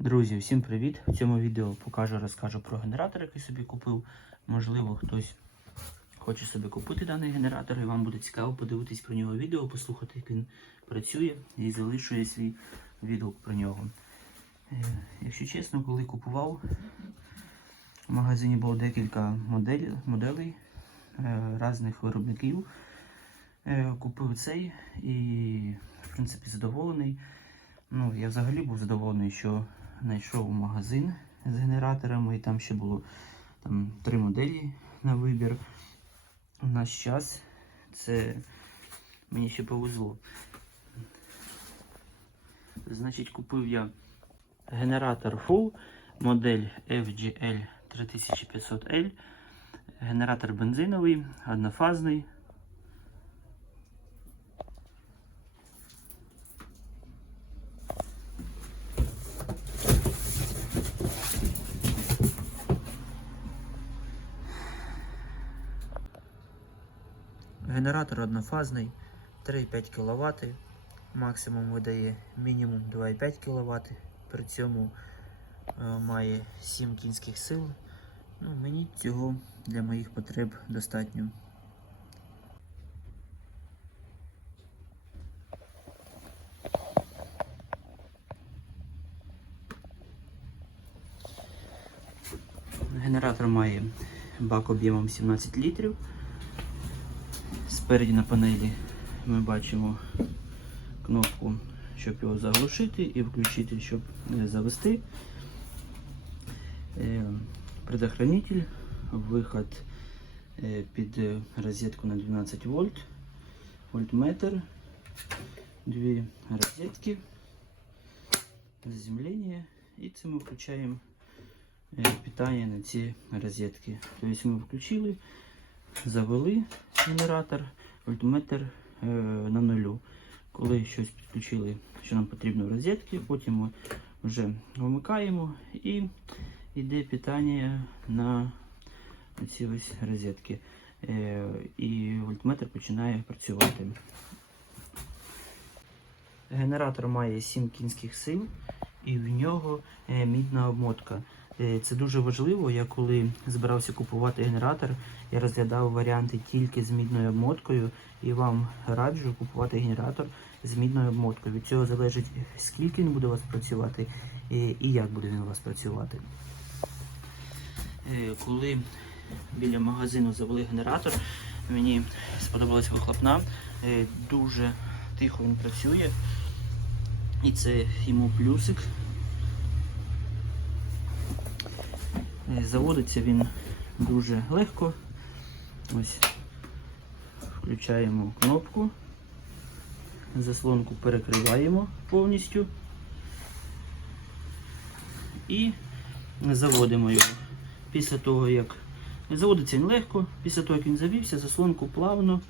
Друзі, всім привіт! В цьому відео покажу, розкажу про генератор, який собі купив. Можливо, хтось хоче собі купити даний генератор, і вам буде цікаво подивитись про нього відео, послухати, як він працює і залишує свій відгук про нього. Е, Якщо чесно, коли купував, в магазині було декілька моделей, моделей е, різних виробників. Е, Купив цей і, в принципі, задоволений. Ну, я взагалі був задоволений, що знайшов магазин з генераторами, і там ще було там, три моделі на вибір. У наш час це мені ще повезло. Значить, купив я генератор Full, модель FGL 3500L. Генератор бензиновий, однофазний. Генератор однофазний, 3,5 кВт, максимум видає мінімум 2,5 кВт, при цьому е, має 7 кінських сил. Ну, мені цього для моїх потреб достатньо. Генератор має бак об'ємом 17 літрів. Спереді на панелі ми бачимо кнопку, щоб його заглушити і включити, щоб завести. Е, Предохранитель, виход е, під е, розетку на 12 вольт, вольтметр, дві розетки, заземлення і це ми включаємо е, питання на ці розетки. Тобто ми включили, завели генератор, вольтметр е, на нулю. Коли щось підключили, що нам потрібно в розетки, потім ми вже вимикаємо і йде питання на ці ось розетки. Е, і вольтметр починає працювати. Генератор має 7 кінських сил і в нього е, мідна обмотка. Е, Це дуже важливо. Я коли збирався купувати генератор, я розглядав варіанти тільки з мідною обмоткою і вам раджу купувати генератор з мідною обмоткою. Від цього залежить, скільки він буде у вас працювати е, і як буде він у вас працювати. Е, Коли біля магазину завели генератор, мені сподобалась вихлопна. Дуже тихо він працює. І це йому плюсик. Заводиться він дуже легко. Ось включаємо кнопку, заслонку перекриваємо повністю і заводимо його. Після того, як заводиться він легко, після того, як він завівся, заслонку плавно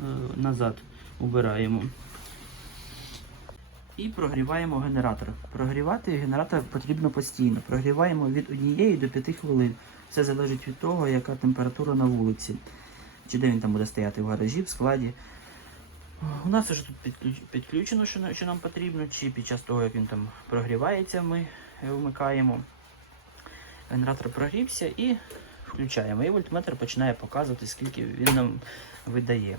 е, назад убираємо. І прогріваємо генератор. Прогрівати генератор потрібно постійно. Прогріваємо від 1 до 5 хвилин. Все залежить від того, яка температура на вулиці. Чи де він там буде стояти в гаражі, в складі. У нас вже тут підключено, що, нам потрібно, чи під час того, як він там прогрівається, ми е, вмикаємо. Генератор прогрівся і включаємо. І вольтметр починає показувати, скільки він нам видає.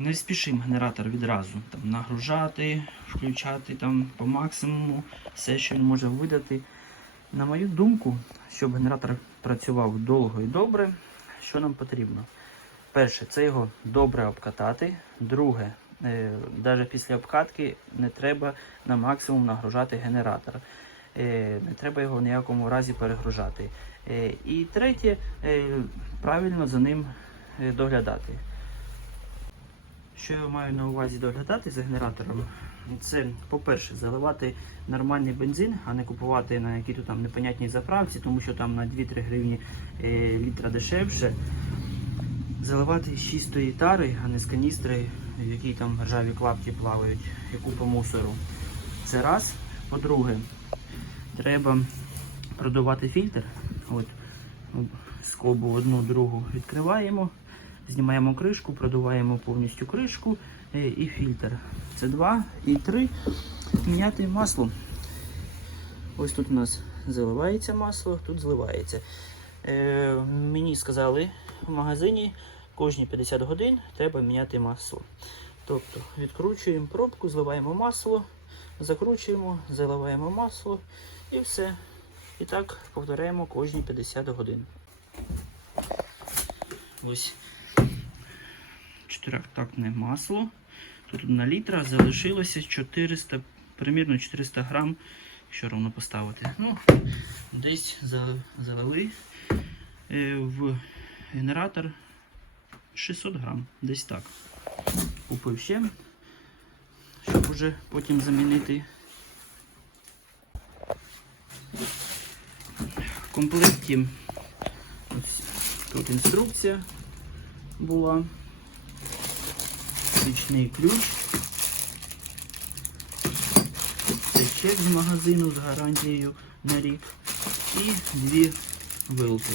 Е, Не спішимо генератор відразу там, нагружати, включати там, по максимуму все, що він може видати. На мою думку, щоб генератор працював довго і добре, що нам потрібно? Перше, це його добре обкатати. Друге, навіть після обкатки не треба на максимум нагружати генератор. Е, Не треба його в ніякому разі перегружати. Е, І третє, е, правильно за ним е, доглядати. Що я маю на увазі доглядати за генератором? Це, по-перше, заливати нормальний бензин, а не купувати на якій-то там непонятній заправці, тому що там на 2-3 гривні е, літра дешевше. Заливати з чистої тари, а не з каністри, в якій там ржаві клапті плавають, яку по мусору. Це раз. По-друге, треба продувати фільтр. От, ну, скобу одну другу відкриваємо, знімаємо кришку, продуваємо повністю кришку е, і фільтр. Це два. І три. міняти масло. Ось тут у нас заливається масло, тут зливається. Е, мені сказали в магазині, кожні 50 годин треба міняти масло. Тобто відкручуємо пробку, зливаємо масло, закручуємо, заливаємо масло і все. І так повторяємо кожні 50 годин. Ось чотирьохтактне масло. Тут на літра залишилося 400, примірно 400 грам, якщо ровно поставити. Ну, десь залили е, в генератор 600 грам, десь так. Купив ще, щоб уже потім замінити. В комплекті тут інструкція була. Річний ключ. Це чек з магазину з гарантією на рік. І дві вилки.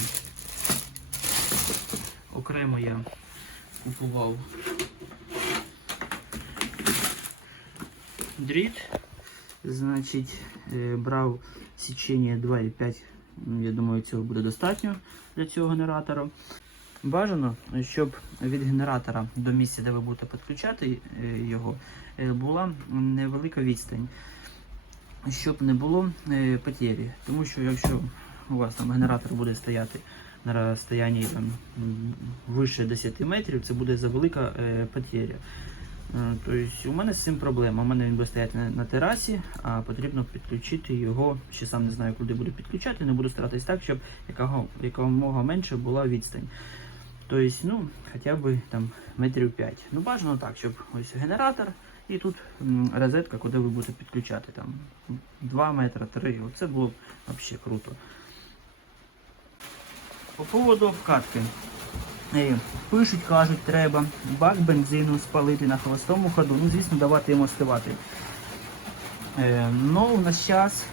Окремо я купував дріт. Значить, е, брав січення 2,5. Я думаю, цього буде достатньо для цього генератора. Бажано, щоб від генератора до місця, де ви будете підключати е, його, е, була невелика відстань, щоб не було е, потері. Тому що якщо у вас там генератор буде стояти на розстоянні там, вище 10 метрів, це буде завелика потеря. Тобто у мене з цим проблема. У мене він буде стояти на терасі, а потрібно підключити його. Ще сам не знаю, куди буду підключати. Не буду старатись так, щоб якомога менше була відстань. Тобто, ну, хоча б там метрів 5. Ну, бажано так, щоб ось генератор і тут розетка, куди ви будете підключати там 2 метри, 3. Оце було б взагалі круто. По поводу вкатки. Е, Пишуть, кажуть, треба бак бензину спалити на холостому ходу. Ну, звісно, давати йому остивати. Е, ну, у нас час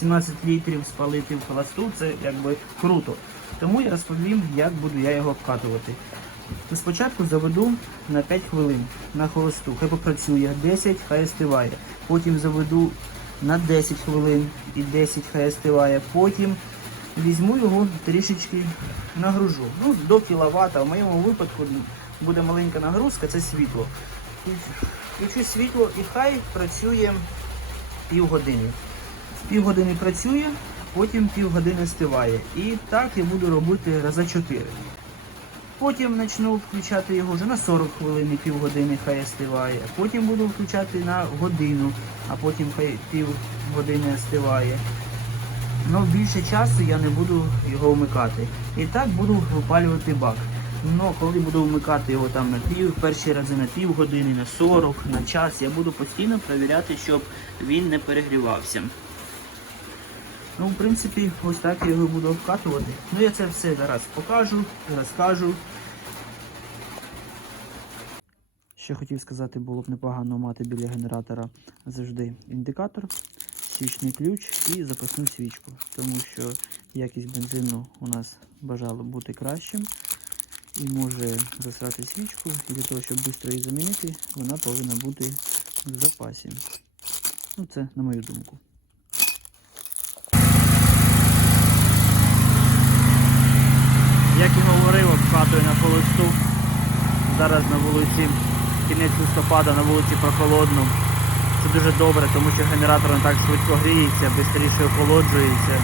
17 літрів спалити в холосту, це якби круто. Тому я розповім, як буду я його обкатувати. Спочатку заведу на 5 хвилин на холосту, хай попрацює, 10 хай остиває. Потім заведу на 10 хвилин і 10 хай остиває. Потім візьму його трішечки нагружу. Ну, до кіловата. В моєму випадку буде маленька нагрузка, це світло. Включу світло і хай працює півгодини. Півгодини працює, потім півгодини стиває. І так я буду робити раза 4. Потім почну включати його вже на 40 хвилин і півгодини хай остиває. Потім буду включати на годину, а потім хай півгодини остиває. Ну, більше часу я не буду його вмикати. І так буду випалювати бак. Ну, коли буду вмикати його там на пів, перші рази на пів години, на 40, на час, я буду постійно перевіряти, щоб він не перегрівався. Ну, в принципі, ось так я його буду обкатувати. Ну, я це все зараз покажу, розкажу. Ще хотів сказати, було б непогано мати біля генератора завжди індикатор, свічний ключ і запасну свічку, тому що якість бензину у нас бажало бути кращим і може засрати свічку, і для того, щоб швидко її замінити, вона повинна бути в запасі. Ну, це на мою думку. Як і говорив, обкатую на холосту. Зараз на вулиці кінець листопада, на вулиці прохолодно. Це дуже добре, тому що генератор не так швидко гріється, швидше охолоджується.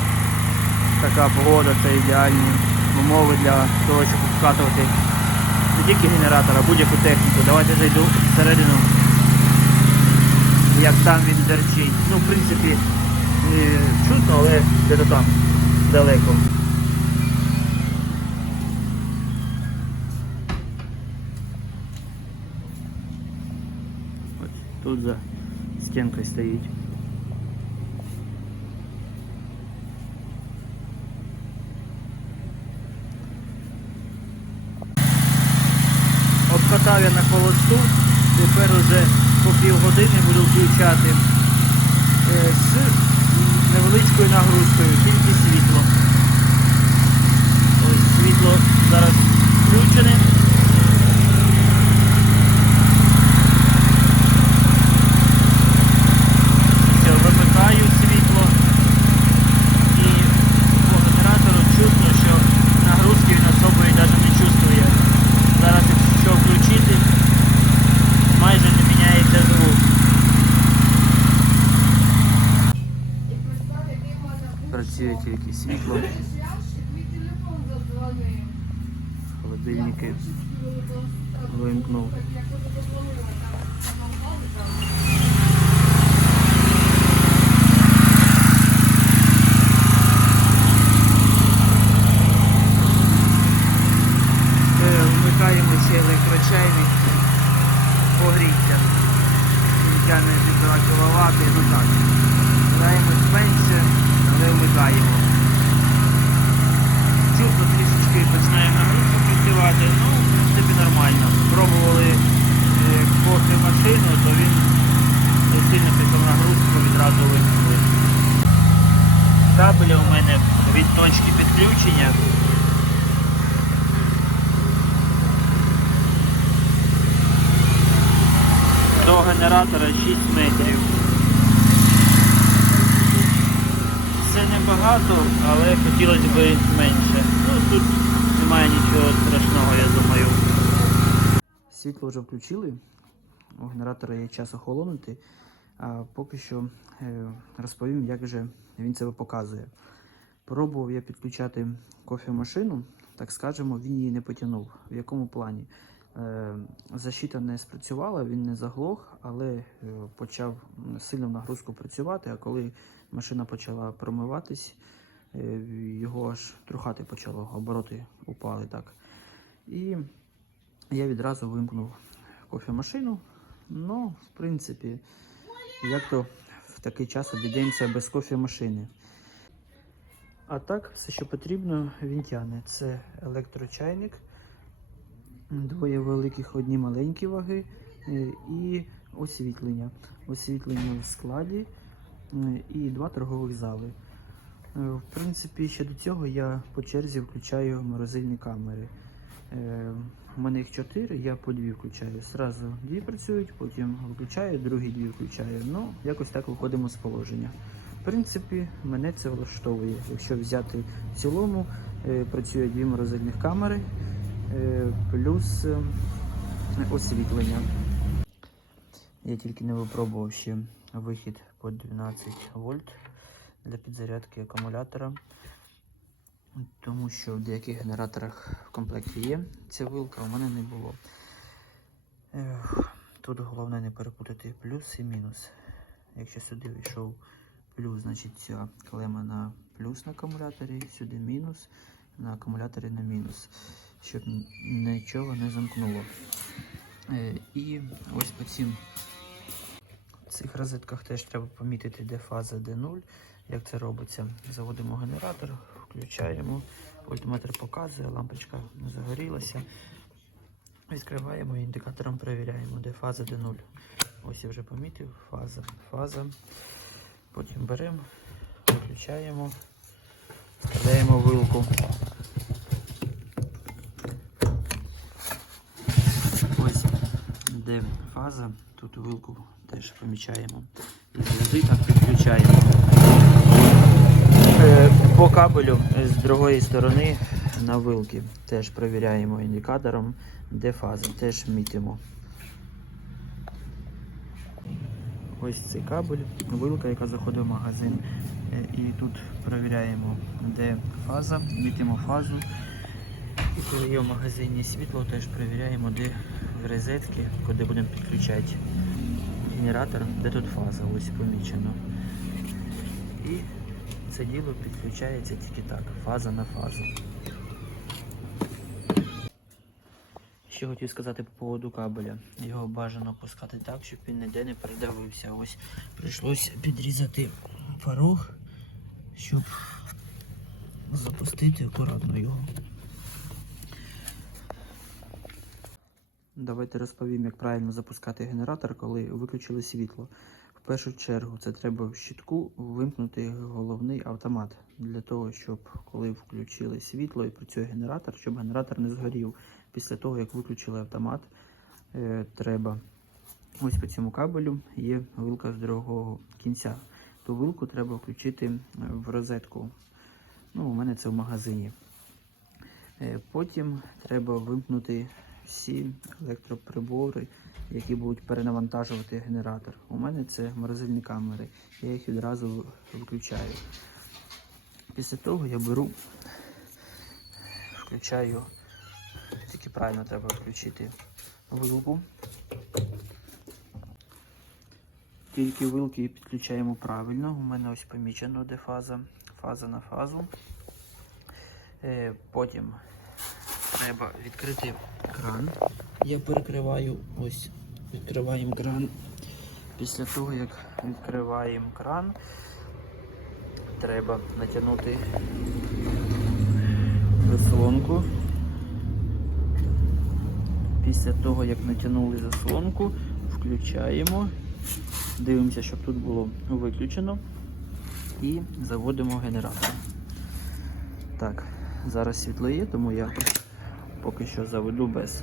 Така погода це ідеальні умови для того, щоб обкатувати не тільки генератор, а будь-яку техніку. Давайте зайду всередину, як там він дерчить. Ну, в принципі, чутно, але де-то там далеко. Тут за стінкою стоїть. Обкатав я на холосту, тепер уже по півгодини буду включати е, з невеличкою нагрузкою, тільки світло. Ось світло зараз включене. тільки світло, холодильники вимкнув. Е, Вмикаємо ще електрочайник, погріття. Він тягне півтора кВт, ну так. Граємось менше, але вмикаємо. Чутно трішечки починає нагрузка працювати, ну, в принципі, нормально. Пробували е, кофе машину, то він сильно пішов нагрузку, відразу вимкнули. Кабеля у мене від точки підключення. До генератора 6 метрів. Це небагато, але хотілося б менше. Ну тут немає нічого страшного, я думаю. Світло вже включили. У генератора є час охолонути. А поки що е, розповім, як же він себе показує. Пробував я підключати кофемашину, так скажемо, він її не потягнув. В якому плані? Е, Защита не спрацювала, він не заглох, але е, почав сильно нагрузку працювати. А коли машина почала промиватись, е, його аж трухати почало, обороти упали так. І я відразу вимкнув кофемашину. Ну, в принципі, як то такий час обійдемося без кофемашини. А так, все, що потрібно, він тягне. Це електрочайник, двоє великих, одні маленькі ваги е, і освітлення. Освітлення в складі е, і два торгових зали. Е, В принципі, ще до цього я по черзі включаю морозильні камери. У мене їх чотири, я по дві включаю. Зразу дві працюють, потім виключаю, другі дві включаю. Ну, якось так виходимо з положення. В принципі, мене це влаштовує. Якщо взяти в цілому, е, працює дві морозильних камери, е, плюс е, освітлення. Я тільки не випробував ще вихід по 12 вольт для підзарядки акумулятора. Тому що в деяких генераторах в комплекті є ця вилка, в мене не було. Тут головне не перепутати плюс і мінус. Якщо сюди вийшов плюс, значить ця клема на плюс на акумуляторі, сюди мінус, на акумуляторі на мінус, щоб нічого не замкнуло. Е, І ось по цим цих розетках теж треба помітити, де фаза, де нуль. Як це робиться? Заводимо генератор, включаємо, вольтметр показує, лампочка загорілася. Відкриваємо і індикатором перевіряємо, де фаза, де нуль. Ось я вже помітив, фаза, фаза. Потім беремо, виключаємо, вставляємо вилку. Ось де фаза, тут вилку теж помічаємо. І завжди так підключаємо. По кабелю з другої сторони на вилки теж перевіряємо індикатором, де фаза, теж мітимо. Ось цей кабель, вилка, яка заходить в магазин. Е, І тут перевіряємо, де фаза, мітимо фазу. І коли є в магазині світло, теж перевіряємо, де в розетки, куди будемо підключати генератор, де тут фаза, ось помічено. І це діло підключається тільки так, фаза на фазу. Ще хотів сказати по поводу кабеля. Його бажано пускати так, щоб він ніде не передавився. Ось прийшлося підрізати порог, щоб запустити акуратно його. Давайте розповім, як правильно запускати генератор, коли виключили світло. Першу чергу це треба в щитку вимкнути головний автомат для того, щоб коли включили світло і працює генератор, щоб генератор не згорів. Після того, як виключили автомат, е, треба ось по цьому кабелю є вилка з другого кінця. Ту вилку треба включити в розетку. Ну, у мене це в магазині. Е, Потім треба вимкнути всі електроприбори, які будуть перенавантажувати генератор. У мене це морозильні камери. Я їх відразу виключаю. Після того я беру, включаю, тільки правильно треба включити вилку. Тільки вилки підключаємо правильно. У мене ось помічено, де фаза, фаза на фазу. Е, потім треба відкрити кран. Я перекриваю ось, відкриваємо кран. Після того, як відкриваємо кран, треба натягнути заслонку. Після того, як натягнули заслонку, включаємо, дивимося, щоб тут було виключено. І заводимо генератор. Так, зараз світло є, тому я поки що заведу без.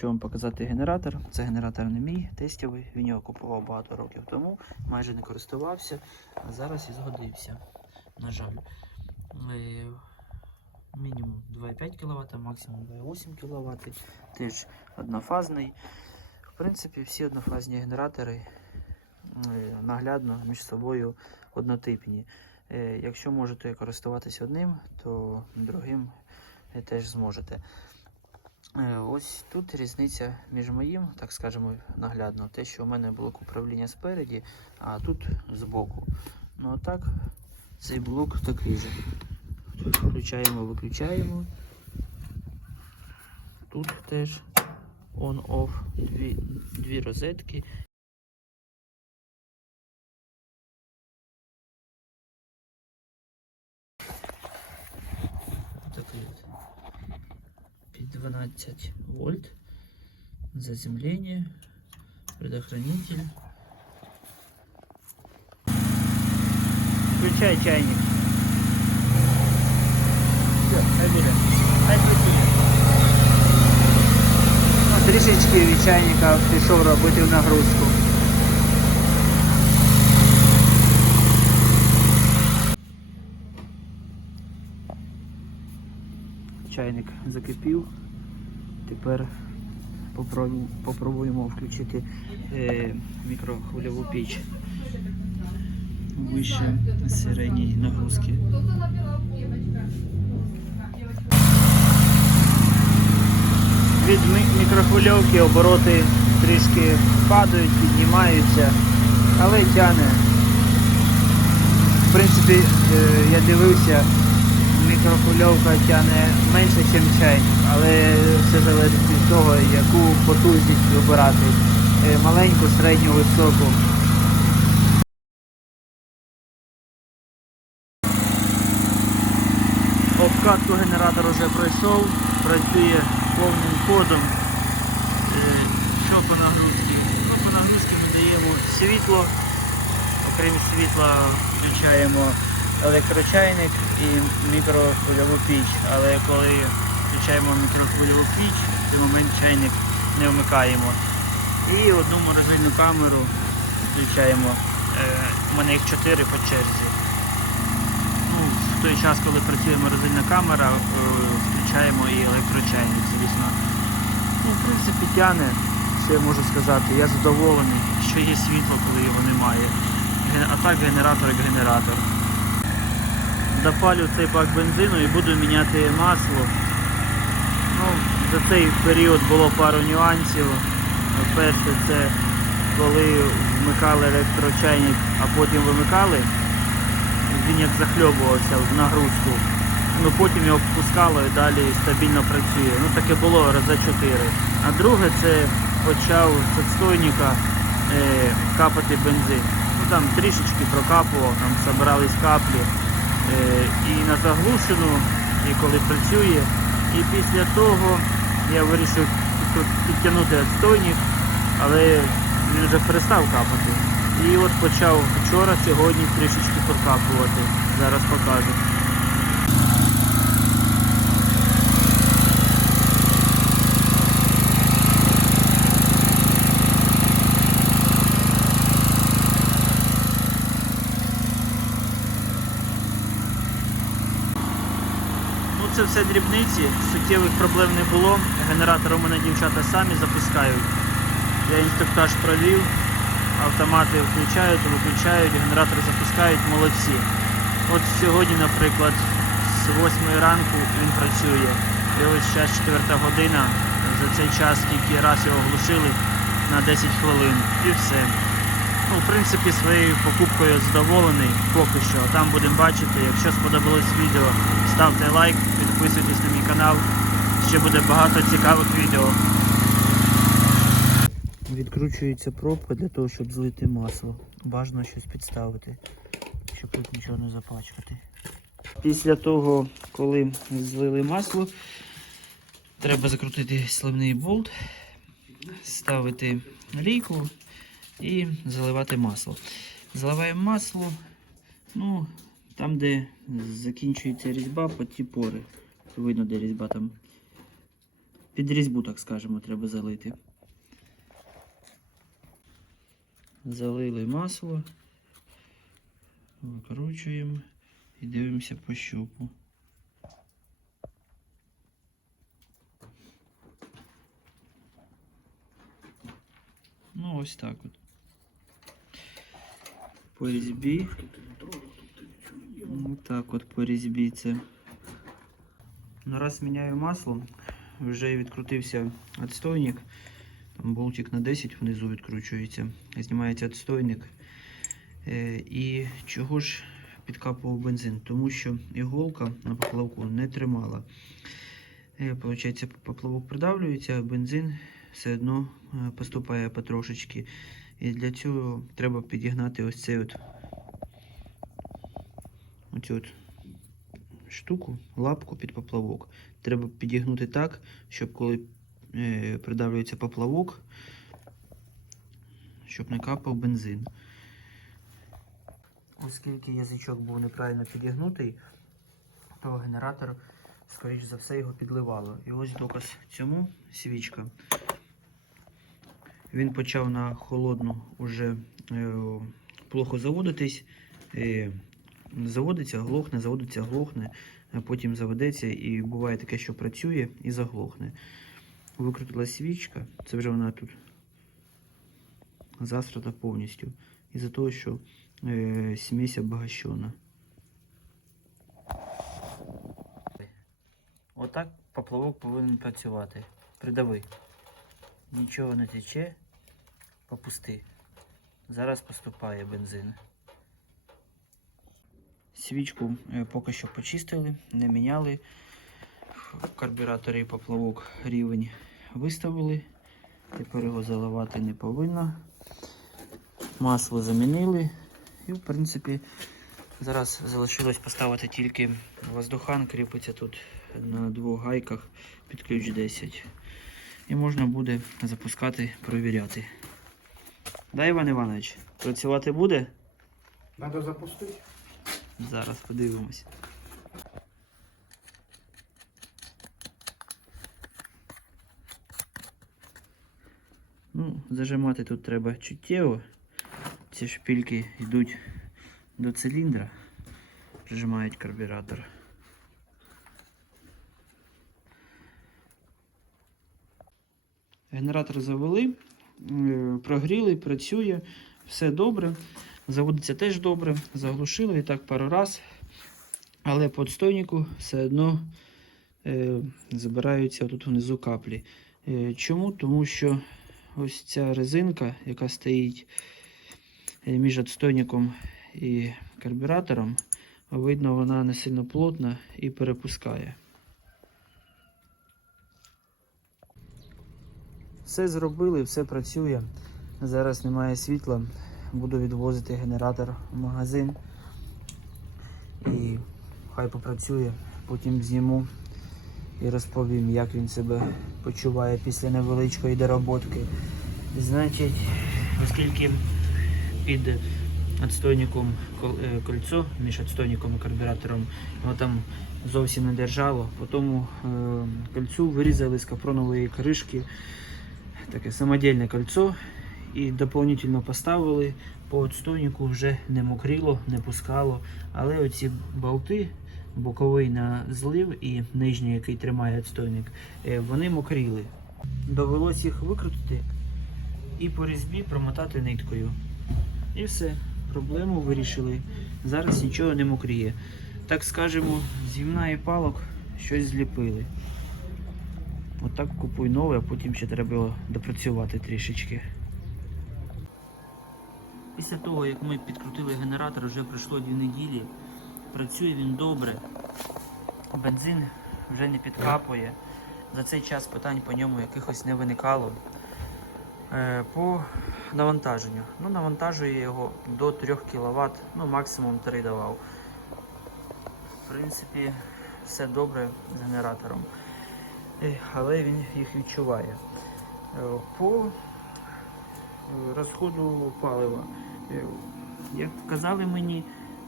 Хочу вам показати генератор. Це генератор не мій, тестовий. Він його купував багато років тому, майже не користувався, а зараз і згодився. На жаль. Мінімум 2,5 кВт, максимум 2,8 кВт. Теж однофазний. В принципі, всі однофазні генератори е, наглядно між собою однотипні. Е, Якщо можете користуватися одним, то другим теж зможете. Е, Ось тут різниця між моїм, так скажемо, наглядно, те, що у мене блок управління спереді, а тут збоку. Ну а так, цей блок такий же. Включаємо, виключаємо. Тут теж on-off, дві, дві розетки. 12 вольт. Заземление, предохранитель. Включай чайник. Все, хай буде. Хай працює. Ну, Трішечки від чайника пішов робити в нагрузку. Чайник закипів. Тепер попробуємо, включити е, мікрохвильову піч вище середньої нагрузки. Від мікрохвильовки обороти трішки падають, піднімаються, але тяне. В принципі, е, я дивився, мікрохвильовка тягне менше, ніж чайник, але все залежить від того, яку потужність вибирати. Е, Маленьку, середню, високу. Обкатку генератор вже пройшов, працює повним ходом. Е, Що по нагрузці? Ну, по нагрузці ми даємо світло, окрім світла включаємо електрочайник і мікрохвильову піч. Але коли включаємо мікрохвильову піч, в цей момент чайник не вмикаємо. І одну морозильну камеру включаємо. Е, У мене їх чотири по черзі. Ну, в той час, коли працює морозильна камера, е, включаємо і електрочайник, звісно. Ну, в принципі, тяне, що я можу сказати. Я задоволений, що є світло, коли його немає. А так генератор як генератор. Допалю цей бак бензину і буду міняти масло. Ну, за цей період було пару нюансів. Перше це коли вмикали електрочайник, а потім вимикали, він як захльобувався в нагрузку. Ну потім його впускало і далі стабільно працює. Ну таке було рази 4. А друге це почав з отстойника е, капати бензин. Ну там трішечки прокапував, там збирались каплі. Е, і на заглушену, і коли працює. І після того я вирішив підтягнути відстойник, але він вже перестав капати. І от почав вчора, сьогодні трішечки прокапувати. Зараз покажу. Ну це дрібниці, суттєвих проблем не було. Генератор у мене дівчата самі запускають. Я інструктаж провів, автомати включають, виключають, генератор запускають, молодці. От сьогодні, наприклад, з 8 ранку він працює. І ось зараз 4 година. За цей час скільки раз його глушили на 10 хвилин і все. Ну, в принципі, своєю покупкою задоволений поки що. Там будемо бачити. Якщо сподобалось відео, ставте лайк, підписуйтесь на мій канал. Ще буде багато цікавих відео. Відкручується пробка для того, щоб злити масло. Бажано щось підставити, щоб тут нічого не запачкати. Після того, коли злили масло, треба закрутити сливний болт, ставити рійку і заливати масло. Заливаємо масло, ну, там, де закінчується різьба, по ті пори. Видно, де різьба там. Під різьбу, так скажемо, треба залити. Залили масло, викручуємо і дивимося по щупу. Ну, ось так от. По різьбі. Ну, так от по різьбі це. Нараз міняю масло. Вже відкрутився відстойник. Там болтик на 10 внизу відкручується. Знімається відстойник. Е, І чого ж підкапував бензин? Тому що іголка на поплавку не тримала. Е, Получається, поплавок придавлюється, а бензин все одно е, поступає потрошечки. І для цього треба підігнати ось цей от, оцю от штуку, лапку під поплавок. Треба підігнути так, щоб коли е, придавлюється поплавок, щоб не капав бензин. Оскільки язичок був неправильно підігнутий, то генератор, скоріш за все, його підливало. І ось доказ цьому свічка. Він почав на холодну уже е, плохо заводитись. Заводиться, глохне, заводиться, глохне, а потім заведеться і буває таке, що працює і заглохне. Викрутилась свічка, це вже вона тут засрата повністю. Із-за того, що е, смесь обогащена. Отак поплавок повинен працювати. Придави. Нічого не тече, попусти. Зараз поступає бензин. Свічку е, поки що почистили, не міняли. В карбюраторі поплавок рівень виставили. Тепер його заливати не повинно. Масло замінили. І в принципі зараз залишилось поставити тільки воздухан, кріпиться тут на двох гайках під ключ 10. І можна буде запускати, провіряти. Да, Іван Іванович, працювати буде? Надо запустити. Зараз подивимось. Ну, зажимати тут треба чуттєво. Ці шпильки йдуть до циліндра, прижимають карбюратор. Генератор завели, прогріли, працює, все добре. Заводиться теж добре, заглушили і так пару раз. Але по отстойнику все одно е, забираються тут внизу каплі. Е, чому? Тому що ось ця резинка, яка стоїть е, між отстойником і карбюратором, видно, вона не сильно плотна і перепускає. Все зробили, все працює. Зараз немає світла. Буду відвозити генератор в магазин. І хай попрацює. Потім зніму і розповім, як він себе почуває після невеличкої доработки. Значить, оскільки під відстойником е, кольцо, між відстойником і карбюратором. Воно там зовсім не держало. Потім е, кольцу вирізали з капронової кришки таке самодільне кольцо і доповнительно поставили. По відстойнику вже не мокріло, не пускало. Але оці болти, боковий на злив і нижній, який тримає відстойник, е, вони мокріли. Довелось їх викрутити і по різьбі промотати ниткою. І все, проблему вирішили. Зараз нічого не мокріє. Так скажемо, з гімна і палок щось зліпили. Отак купуй нове, а потім ще треба його допрацювати трішечки. Після того, як ми підкрутили генератор, вже пройшло дві неділі. Працює він добре. Бензин вже не підкапує. За цей час питань по ньому якихось не виникало. Е, По навантаженню. Ну, навантажує його до 3 кВт, ну максимум 3 давав. В принципі, все добре з генератором. Е, Але він їх відчуває. Е, По е, розходу палива. Як казали мені,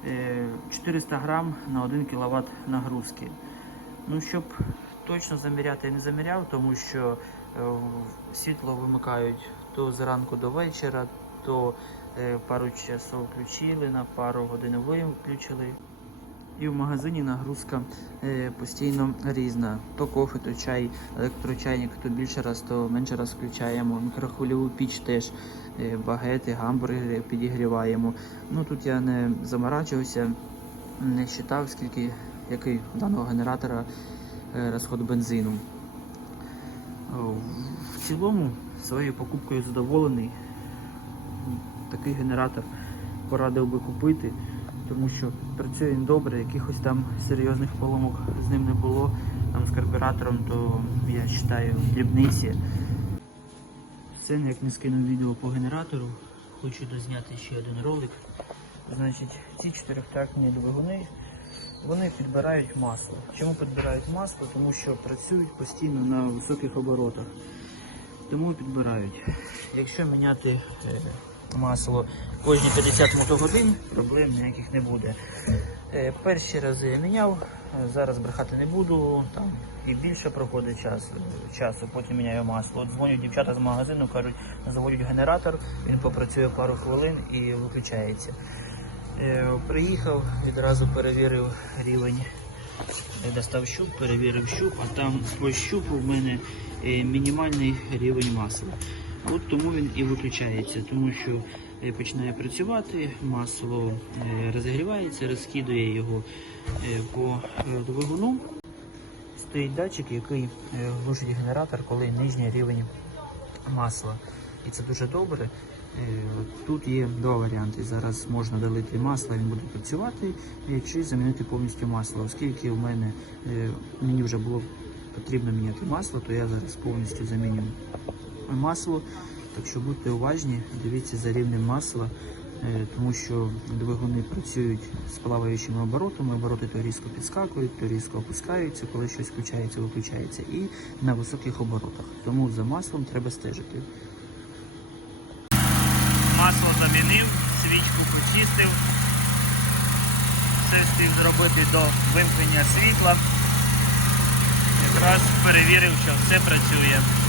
е, 400 грам на 1 кВт нагрузки. Ну, щоб точно заміряти я не заміряв, тому що світло вимикають то зранку до вечора, то пару часов включили, на пару годин виключили. І в магазині нагрузка е, постійно різна. То кофе, то чай, електрочайник, то більше раз, то менше раз включаємо. Мікрохвильову піч теж е, багети, гамбургери підігріваємо. Ну тут я не заморачувався, не вважав, скільки який даного генератора е, розход бензину. В цілому своєю покупкою задоволений. Такий генератор порадив би купити, тому що працює він добре, якихось там серйозних поломок з ним не було. Там з карбюратором, то я вважаю дрібниці. Все, як не скинув відео по генератору, хочу дозняти ще один ролик. Значить, ці чотирьохтактні двигуни вони підбирають масло. Чому підбирають масло? Тому що працюють постійно на високих оборотах. Тому підбирають. Якщо міняти е, масло кожні 50 мотогодин, проблем ніяких не буде. Е, перші рази міняв, е, зараз брехати не буду, там і більше проходить час, часу, потім міняю масло. От дзвонять дівчата з магазину, кажуть, заводять генератор, він попрацює пару хвилин і виключається. Е, Приїхав, відразу перевірив рівень, е, достав щуп, перевірив щуп, а там по щупу в мене е, мінімальний рівень масла. От тому він і виключається, тому що е, починає працювати, масло е, розігрівається, розкидує його е, по двигуну. Стоїть датчик, який глушить генератор, коли нижній рівень масла. І це дуже добре. Тут є два варіанти. Зараз можна долити масло, він буде працювати, чи замінити повністю масло. Оскільки в мене мені вже було потрібно міняти масло, то я зараз повністю заміню масло. Так що будьте уважні, дивіться за рівнем масла, е, тому що двигуни працюють з плаваючими оборотами, обороти то різко підскакують, то різко опускаються, коли щось включається, виключається, і на високих оборотах. Тому за маслом треба стежити. Масло замінив, свічку почистив. Все встиг зробити до вимкнення світла. Якраз перевірив, що все працює.